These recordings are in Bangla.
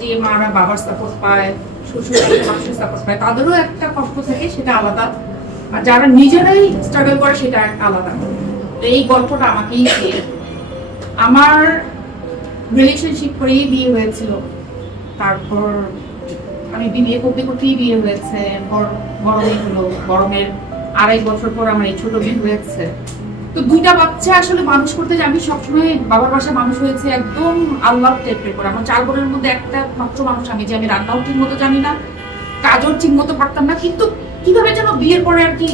যে মারা বাবার সাপোর্ট পায়, শ্বশুর শাশুড়ির সাপোর্ট পায়, তাদেরও একটা কষ্ট থাকে, সেটা আলাদা। আর যারা নিজেরাই স্ট্রাগল করে, সেটা আলাদা। এই গল্পটা আমাকেই দিয়ে। আমার রিলেশনশিপ করেই বিয়ে হয়েছিল। তারপর আমি বিয়ে করতে করতেই বিয়ে হয়েছে। হলো আড়াই বছর পর আমার এই ছোট বিয়ে হয়েছে। তো দুইটা বাচ্চা আসলে মানুষ করতে যে আমি সবসময় বাবার বাসায় মানুষ হয়েছে একদম আল্লাহ টেপের করে আমার চার বোনের মধ্যে একটা মাত্র মানুষ আমি যে আমি রান্নাও ঠিক মতো জানি না, কাজও ঠিক মতো পারতাম না। কিন্তু কীভাবে যেন বিয়ের পরে আর কি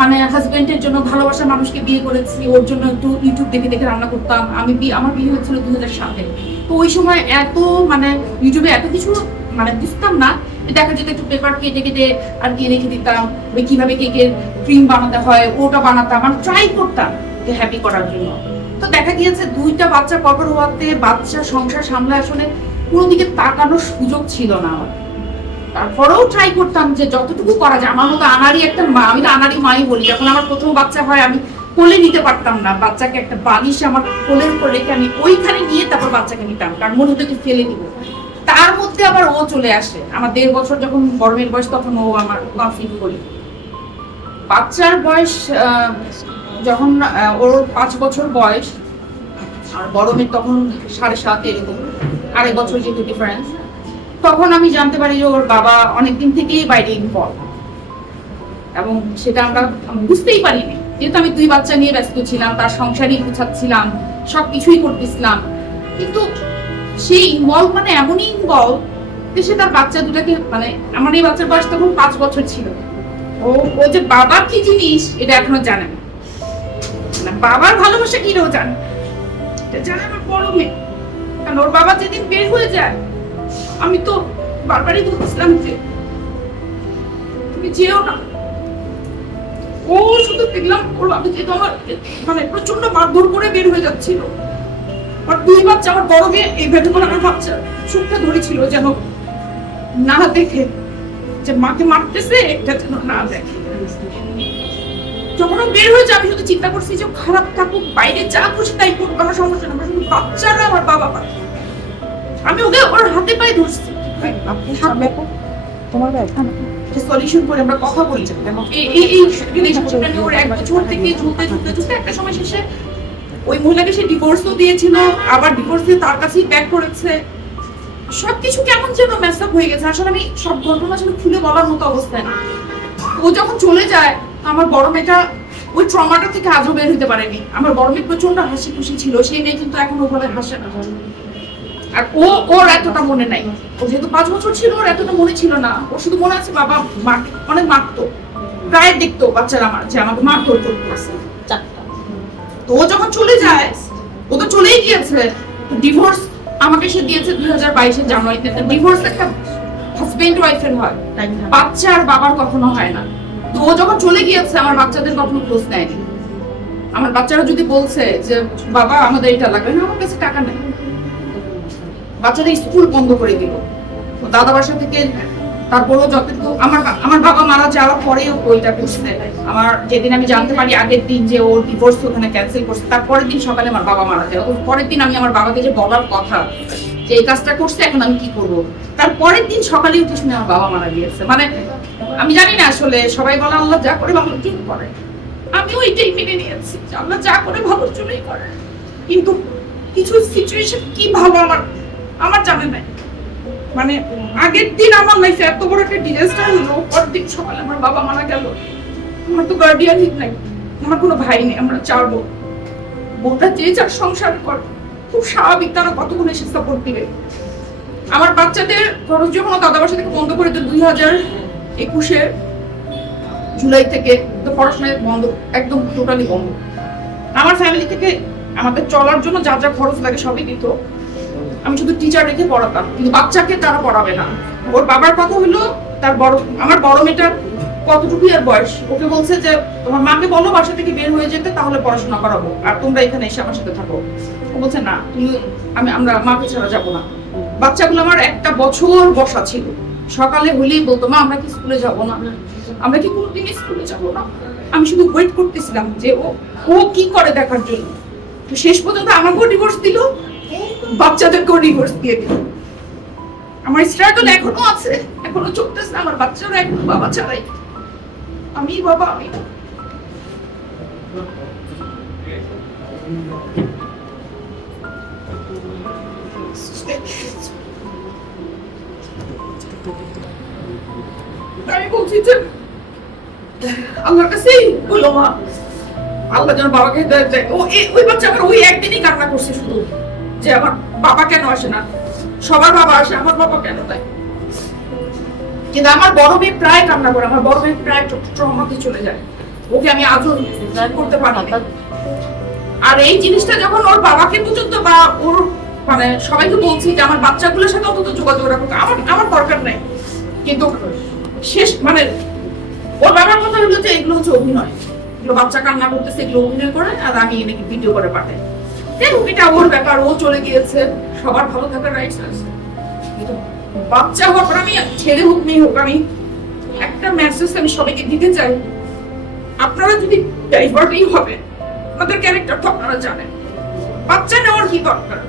মানে হাজবেন্ডের জন্য ভালোবাসার মানুষকে বিয়ে করেছি, ওর জন্য একটু ইউটিউব দেখে দেখে রান্না করতাম। আমি আমার বিয়ে হয়েছিল দু হাজার সালে তো ওই সময় এত মানে ইউটিউবে এত কিছু মানে বুঝতাম না। দেখা যেত একটু পেপার কেটে কেটে আর কি রেখে দিতাম কীভাবে কেকের ক্রিম বানাতে হয়, ওটা বানাতাম। মানে ট্রাই করতাম। হ্যাপি করার জন্য। তো দেখা গিয়েছে দুইটা বাচ্চা পরপর হওয়াতে বাচ্চা সংসার সামলে আসলে কোনো দিকে তাকানোর সুযোগ ছিল না। তারপরেও ট্রাই করতাম যে যতটুকু করা যায়। আমার মতো আনারই একটা মা, আমি তো আনারই মাই বলি। যখন আমার প্রথম বাচ্চা হয়, আমি কোলে নিতে পারতাম না। বাচ্চাকে একটা বালিশ আমার কোলের উপর রেখে আমি ওইখানে নিয়ে তারপর বাচ্চাকে নিতাম, কারণ মনে হতো ফেলে দিব। তার মধ্যে আবার ও চলে আসে। আমার দেড় বছর যখন গরমের বয়স, তখন ও আমার কনসিভ করি। বাচ্চার বয়স যখন ওর পাঁচ বছর বয়স, আর বড় মেয়ের তখন সাড়ে সাত এরকম আড়াই বছর যেহেতু ডিফারেন্স তখন আমি জানতে পারি যে ওর বাবা অনেকদিন থেকেই বাইরে ইনভলভ এবং সেটা আমরা বুঝতেই পারিনি। যেহেতু আমি দুই বাচ্চা নিয়ে ব্যস্ত ছিলাম, তার সংসারই গুছাচ্ছিলাম সব কিছুই করতেছিলাম, কিন্তু সেই ইনভলভ মানে এমনই ইনভলভ যে সে তার বাচ্চা দুটাকে মানে আমার এই বাচ্চার বয়স তখন পাঁচ বছর ছিল। ও ও যে বাবার কি জিনিস, এটা এখনও জানে না। মানে বাবার ভালোবাসা কি ও জানে? না। এটা জানে আমার বড় মেয়ে। কারণ ওর বাবা যেদিন বের হয়ে যায়, আমি তো বারবারই বলতেছিলাম যে, তুমি যেও না। ও শুধু দেখলাম ওর বাবা যেহেতু আমার মানে প্রচণ্ড মারধর করে বের হয়ে যাচ্ছিল। আর দুই বাচ্চা, আমার বড় মেয়ে এইভাবে করে আমার বাচ্চা চোখটা ধরেছিল যেন না দেখে, যে মাকে মারতেছে, এটা যেন না দেখে। যখন বের হয়ে যাবে শুধু চিন্তা করছি যে খারাপ থাকুক বাইরে যা খুশি তাই করুক আমার সমস্যা না শুধু বাচ্চারা আমার বাবা আমি ওকে ওর হাতে পায়ে ধরছি। তোমার ব্যাগ। সলিউশন করে আমরা কথা বলি এই এই এই রিলেশনশিপটা নিয়ে ওর এক বছর থেকে ঝুলতে ঝুলতে ঝুলতে একটা সময় শেষে ওই মহিলাকে সে ডিভোর্সও দিয়েছিল আবার ডিভোর্স দিয়ে তার কাছেই ব্যাক করেছে। সবকিছু কেমন যেন মেস আপ হয়ে গেছে। আসলে আমি সব ঘটনা আসলে খুলে বলার মতো অবস্থায় না। ও যখন চলে যায় আমার বড় মেয়েটা ওই ট্রমাটা থেকে আজও বের হতে পারেনি। আমার বড় মেয়ে প্রচণ্ড হাসি খুশি ছিল সেই মেয়ে কিন্তু এখন ওভাবে হাসে না। আর ও ওর এতটা মনে নাই। ও যেহেতু পাঁচ বছর ছিল ওর এতটা মনে ছিল না। ও শুধু মনে আছে বাবা মাকে অনেক মারতো। প্রায় দেখতো বাচ্চারা আমার যে আমাকে মারধর করতেছে। চারটা। তো ও যখন চলে যায় ও তো চলেই গিয়েছে। ডিভোর্স আমাকে সে দিয়েছে দুই হাজার বাইশের জানুয়ারিতে। ডিভোর্স একটা হাজবেন্ড ওয়াইফের হয় বাচ্চা আর বাবার কখনো হয় না। তো ও যখন চলে গিয়েছে, আমার বাচ্চাদের কখনো খোঁজ নেয়নি। আমার বাচ্চারা যদি বলছে যে, বাবা, আমাদের এটা লাগবে না, আমার কাছে টাকা নেই। বাচ্চাদের স্কুল বন্ধ করে দিল। দাদা বাসা থেকে তারপরেও যতটুকু আমার আমার বাবা মারা যাওয়ার পরেও ওইটা করছে। আমার যেদিন আমি জানতে পারি আগের দিন যে ও ডিভোর্স ওখানে ক্যান্সেল করছে, তার পরের দিন সকালে আমার বাবা মারা যায়। তো পরের দিন আমি আমার বাবাকে যে বলার কথা, যে এই কাজটা করছে, এখন আমি কি করব? তার পরের দিন সকালে উঠে শুনে আমার বাবা মারা গিয়েছে। মানে আমি জানি না আসলে সবাই বলে আল্লাহ যা করে ভালোর জন্য করে। আমি ওইটাই মেনে নিয়েছি আল্লাহ যা করে ভালোর জন্যই করে। কিন্তু কিছু সিচুয়েশন কি ভালো আমার আমার জানে নাই। মানে আগের দিন আমার লাইফে এত বড় একটা ডিজাস্টার হলো পরের দিন সকালে আমার বাবা মারা গেল। আমার তো গার্ডিয়ান নাই। আমার কোনো ভাই নেই, আমরা চার বোন। বোনটা যে যার সংসার করে, খুব স্বাভাবিক তারা কতক্ষণ এসে সাপোর্ট দিবে। আমার বাচ্চাদের খরচ যখন দাদা বাসা থেকে বন্ধ করে দিল দুই হাজার একুশে জুলাই থেকে তো পড়াশোনা বন্ধ, একদম টোটালি বন্ধ। আমার ফ্যামিলি থেকে আমাদের চলার জন্য যা যা খরচ লাগে সবই দিত। আমি শুধু টিচার রেখে পড়াতাম, কিন্তু বাচ্চাকে তারা পড়াবে না। ওর বাবার কথা হলো, তার বড়, আমার বড় মেয়েটার কতটুকু আর বয়স? ওকে বলছে যে, তোমার মাকে বলো বাসা থেকে বের হয়ে যেতে, তাহলে পড়াশোনা করাবো, আর তোমরা এখানে এসে আমার সাথে থাকো। ও বলছে, না, তুমি, আমি, আমরা মাকে ছাড়া যাব না। বাচ্চাগুলো আমার একটা বছর বসা ছিল। সকালে হলেই বলতো, মা, আমরা কি স্কুলে যাব না? আমরা কি কোনোদিন স্কুলে যাব না? আমি শুধু ওয়েট করতেছিলাম যে ও ও কি করে দেখার জন্য। তো শেষ পর্যন্ত আমাকেও ডিভোর্স দিল, বাচ্চাদেরকেও ডিভোর্স দিয়ে দিল। আমার স্ট্রাগল এখনও আছে, এখনও চলতেছে আমার বাচ্চারা এখনও বাবা ছাড়াই। আমি বাবা, আমি। আমি বলছি যে আল্লাহর কাছে বলো মা আল্লাহ যেন বাবাকে ও ওই বাচ্চা আমার ওই একদিনই কান্না করছে শুধু যে আমার বাবা কেন আসে না? সবার বাবা আসে আমার বাবা কেন দেয় কিন্তু আমার বড় মেয়ে প্রায় কান্না করে আমার বড় মেয়ে প্রায় ট্রমাতে চলে যায়। ওকে আমি আজও করতে পারি আর এই জিনিসটা যখন ওর বাবাকে পর্যন্ত বা ওর মানে সবাইকে বলছি যে আমার বাচ্চাগুলোর সাথে অন্তত যোগাযোগ রাখো। আমার আমার দরকার নেই। কিন্তু শেষ মানে ওর বাবার কথা হলো যে এগুলো হচ্ছে অভিনয়। এগুলো বাচ্চা কান্না করতেছে, এগুলো অভিনয় করে, আর আমি নাকি ভিডিও করে পাঠাই। এটা ওর ব্যাপার, ও চলে গিয়েছে। সবার ভালো থাকার রাইটস আছে। বাচ্চা হওয়ার পর আমি ছেলে হোক, মেয়ে হোক, আমি একটা মেসেজ আমি সবাইকে দিতে চাই। আপনারা যদি ডাইভার্টই হবে আমাদের ক্যারেক্টার তো আপনারা জানেন। বাচ্চা নেওয়ার কি দরকার?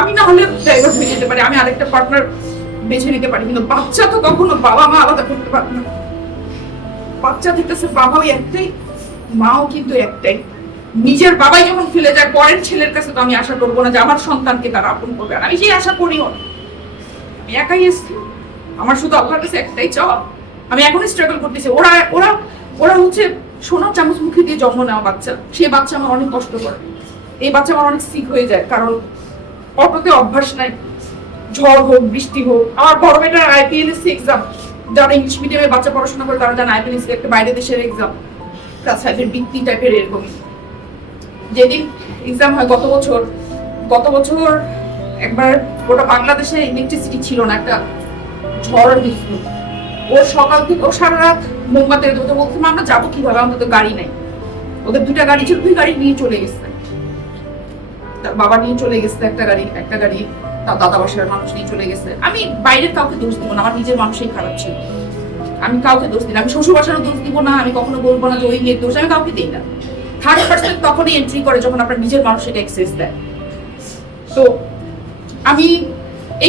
আমি না হলে হয়ে যেতে পারি, আমি আরেকটা পার্টনার বেছে নিতে পারি, কিন্তু বাচ্চা তো কখনো বাবা মা আলাদা করতে পারে না। বাচ্চা দেখতেছে বাবাও একটাই, মাও কিন্তু একটাই। নিজের বাবাই যখন ফেলে যায়, পরের ছেলের কাছে তো আমি আশা করব না যে আমার সন্তানকে তারা আপন করবে। আর আমি সেই আশা করিও আমি একাই এসছি। আমার শুধু আল্লাহর কাছে একটাই চাওয়া। আমি এখনই স্ট্রাগল করতেছি। ওরা ওরা ওরা হচ্ছে সোনার চামচ মুখে দিয়ে জন্ম নেওয়া বাচ্চা। সেই বাচ্চা আমার অনেক কষ্ট করে। এই বাচ্চা আমার অনেক সিক হয়ে যায়। কারণ অটোতে অভ্যাস নাই। ঝড় হোক, বৃষ্টি হোক। আমার বড় মেয়েটার আইপিএলএসসি এক্সাম যারা ইংলিশ মিডিয়ামে বাচ্চা পড়াশোনা করে, তারা জানে আইপিএলএসসি একটা বাইরে দেশের এক্সাম ক্লাস ফাইভের বৃত্তি টাইপের এরকমই। যেদিন এক্সাম হয় গত বছর গত বছর একবার ওটা বাংলাদেশে ইলেকট্রিসিটি ছিল না, একটা ঝড় বৃষ্টি। ও সকাল থেকে, ও সারা রাত মোমবাতি ওদের বলছে আমরা যাব কীভাবে? আমাদের তো গাড়ি নেই। ওদের দুটা গাড়ি ছিল, দুই গাড়ি নিয়ে চলে গেছে। বাবা নিয়ে চলে গেছে একটা গাড়ি একটা গাড়ি, তার দাদা বাসার মানুষ নিয়ে চলে গেছে। আমি বাইরের কাউকে দোষ দিব না, আমার নিজের মানুষই খারাপ ছিল। আমি কাউকে দোষ দিই না, আমি শ্বশুর বাসারও দোষ দিব না, আমি কখনো বলব না যে ওই মেয়ের দোষ, আমি কাউকে দিই না। থার্ড পার্সন তখনই এন্ট্রি করে যখন আপনার নিজের মানুষ এটা এক্সেস দেয়। তো আমি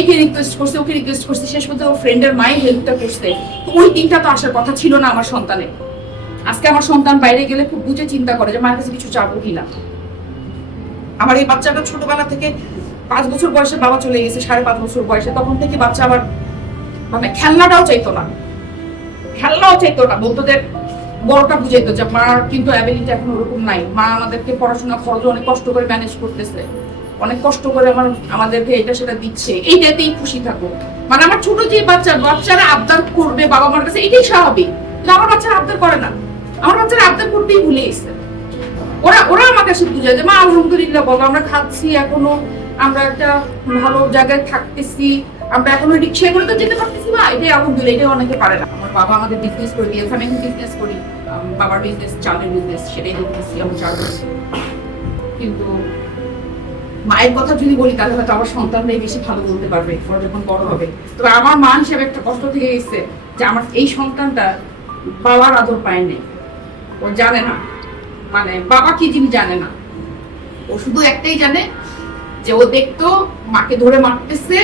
একে রিকোয়েস্ট করছি, ওকে রিকোয়েস্ট করছি, শেষ পর্যন্ত ফ্রেন্ডের মায়ের হেল্পটা করছে। তো ওই দিনটা তো আসার কথা ছিল না আমার সন্তানের। আজকে আমার সন্তান বাইরে গেলে খুব বুঝে চিন্তা করে যে মায়ের কাছে কিছু চাবো কিনা। আমার এই বাচ্চাটা ছোটবেলা থেকে পাঁচ বছর বয়সে বাবা চলে গেছে, সাড়ে পাঁচ বছর বয়সে। তখন থেকে বাচ্চা আবার মানে খেলনাটাও চাইতো না। খেলনাও চাইতো না। যে বড়টা বুঝাইতো যে মার কিন্তু অ্যাবিলিটি এখন ওরকম নাই। মা আমাদেরকে পড়াশোনা খরচ অনেক কষ্ট করে ম্যানেজ করতেছে। অনেক কষ্ট করে আমার, আমাদেরকে এটা সেটা দিচ্ছে। এইটাতেই খুশি থাকো। মানে আমার ছোট যে বাচ্চা, বাচ্চারা আবদার করবে বাবা মার কাছে, এটাই স্বাভাবিক। কিন্তু আমার বাচ্চারা আবদার করে না। আমার বাচ্চারা আবদার করতেই ভুলে গেছে। ওরা ওরা আমাকে শুধু বুঝায় যে, মা, আলহামদুলিল্লাহ, বলো, আমরা খাচ্ছি এখনও, আমরা একটা ভালো জায়গায় থাকতেছি, আমরা এখনও রিক্সা করে তো যেতে পারতেছি। না এটাই আলহামদুলিল্লাহ, এটাই অনেকে পারে না। আমার বাবা আমাদের বিজনেস করে দিয়েছে আমি বিজনেস করি বাবার বিজনেস চালের বিজনেস সেটাই দেখতেছি, আমি চাল করছি কিন্তু মায়ের কথা যদি বলি, তাহলে হয়তো আমার সন্তানরাই বেশি ভালো বলতে পারবে ওরা যখন বড় হবে। তবে আমার মা হিসেবে একটা কষ্ট থেকে গেছে, যে আমার এই সন্তানটা বাবার আদর পায় ও জানে না। মানে বাবা কি জিনিস জানে না? ও শুধু একটাই জানে যে ও দেখতো মাকে ধরে মারতেছে,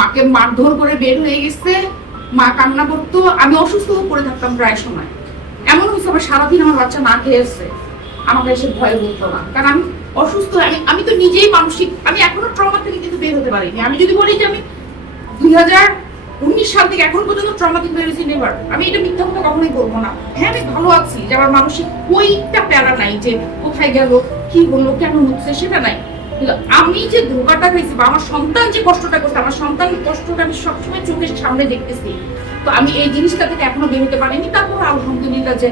মাকে মারধর করে বের হয়ে গেছে, মা কান্না করতো, আমি অসুস্থ পড়ে থাকতাম প্রায় সময়। এমন হয়েছে আমার সারাদিন আমার বাচ্চা না খেয়েছে আমাকে এসে ভয় বলতো না। কারণ আমি অসুস্থ, আমি আমি তো নিজেই মানসিক, আমি এখনও ট্রমা থেকে কিন্তু বের হতে পারিনি। আমি যদি বলি যে আমি দুই হাজার উনিশ সাল থেকে এখন পর্যন্ত ট্রমা থেকে বেরিয়েছি নেবার আমি এটা মিথ্যা কথা কখনোই বলব না। হ্যাঁ আমি ভালো আছি, যে আমার মানসিক ওইটা প্যারা নাই যে কোথায় গেল, কি বলল, কেন হচ্ছে সেটা নাই। কিন্তু আমি যে ধোকাটা খাইছি বা আমার সন্তান যে কষ্টটা করছে, আমার সন্তান কষ্টটা আমি সবসময় চোখের সামনে দেখতেছি। তো আমি এই জিনিসটা থেকে এখনও বের হতে পারিনি। তারপর আলহামদুলিল্লাহ যে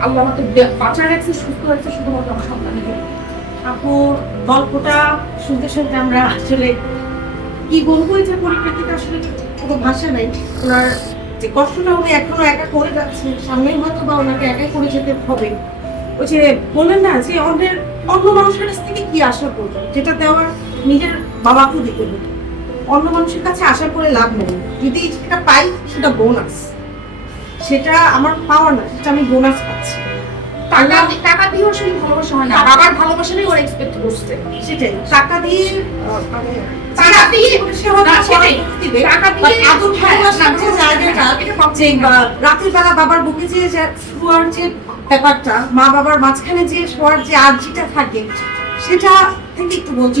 আল্লাহ আমাকে বে- বাঁচার রাখছে, সুস্থ হয়েছে শুধুমাত্র আমার সন্তানের জন্য আপুর গল্পটা শুনতে শুনতে আমরা আসলে কি বলব এটা পরিপ্রেক্ষিতে আসলে কোনো ভাষা নেই। ওনার যে কষ্টটা উনি এখনও একা করে যাচ্ছে সামনে হয়তো বা ওনাকে একাই করে যেতে হবে। ওই যে বললেন না যে অন্যের, অন্য মানুষের কাছ থেকে কি আশা করব যেটা দেওয়ার নিজের বাবাকেও দিতে হবে। অন্য মানুষের কাছে আশা করে লাভ নেই। যদি যেটা পাই সেটা বোনাস সেটা আমার পাওয়া না, সেটা আমি বোনাস পাচ্ছি। টাকা টাকা দিয়ে আসলে ভালোবাসা হয় না। বাবার ভালোবাসাটাই ওরা এক্সপেক্ট করছে। সেটাই। টাকা দিয়ে টাকা দিয়ে সে হয়তো সেটাই। টাকা দিয়ে আদর হ্যাঁ, যে জায়গাটা যে বা, রাতের বেলা বাবার বুকে যে শোয়ার যে ব্যাপারটা মা বাবার মাঝখানে যে শোয়ার যে আর্জিটা থাকে সেটা থেকে একটু বলছি।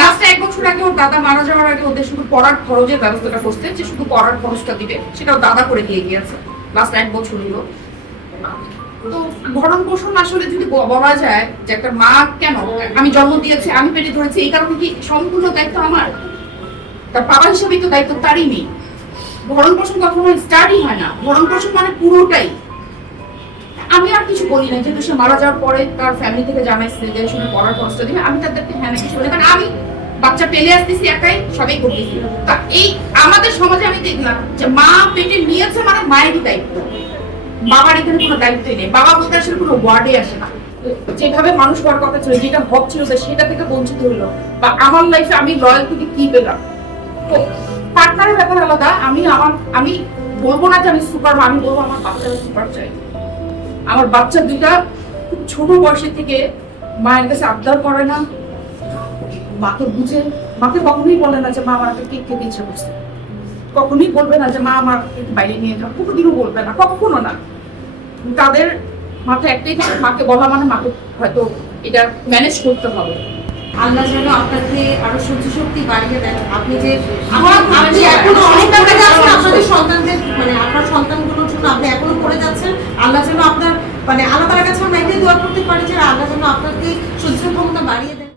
লাস্ট এক বছর আগে ওর দাদা মারা যাওয়ার আগে ওদের শুধু পড়ার খরচের ব্যবস্থাটা করতে যে শুধু পড়ার খরচটা দিবে সেটাও দাদা করে দিয়ে গিয়েছে। লাস্ট এক বছর হলো। তো ভরণ পোষণ আসলে যদি বলা যায় যে একটা মা কেন? আমি জন্ম দিয়েছি, আমি পেটে ধরেছি, এই কারণে কি সম্পূর্ণ দায়িত্ব আমার? তার বাবা হিসেবেই তো দায়িত্ব তারই নেই ভরণ পোষণ কখনো স্টার্টই হয় না। ভরণ পোষণ মানে পুরোটাই। আমি আর কিছু বলি না যেহেতু সে মারা যাওয়ার পরে তার ফ্যামিলি থেকে জানাইছে যে পড়ার খরচটা দিবে। আমি তাদেরকে হ্যাঁ কিছু বলি। কারণ আমি বাচ্চা পেলে আসতেছি একাই, সবাই করতেছি। তা এই আমাদের সমাজে আমি দেখলাম যে মা পেটে নিয়েছে মানে মায়েরই দায়িত্ব। বাবার এখানে কোনো দায়িত্বই নেই। বাবা বলতে আসলে কোনো ওয়ার্ডে আসে না। যেভাবে মানুষ হওয়ার কথা ছিল, যেটা হক ছিল সেটা থেকে বঞ্চিত হইল বা আমার লাইফে আমি লয়াল থেকে কি পেলাম? পার্টনারের ব্যাপার আলাদা। আমি আমার, আমি বলব না যে আমি সুপার আমি বলব আমার বাচ্চারা সুপার চাই আমার বাচ্চা দুইটা খুব ছোট বয়সে থেকে মায়ের কাছে আবদার করে না। মাকে বুঝে। মাকে কখনোই বলে না যে মা আমার কেক খেতে ইচ্ছে করছে। কখনোই বলবে না যে মা আমার বাইরে নিয়ে যাও। কোনোদিনও বলবে না, কখনো না। তাদের মাথায় একটাই থাকে মাকে বলা মানে মাকে হয়তো এটা ম্যানেজ করতে হবে। আল্লাহ যেন আপনাকে আরও সহ্য শক্তি বাড়িয়ে দেন। আপনি যে আপনি এখনও অনেক করে যাচ্ছেন আপনাদের সন্তানদের মানে আপনার সন্তানগুলোর জন্য আপনি এখনও করে যাচ্ছেন। আল্লাহ যেন আপনার মানে আল্লাহ তাআলার কাছে আমরা এটাই দোয়া করতে পারি যে আল্লাহ যেন আপনাকে সহ্য ক্ষমতা বাড়িয়ে দেন।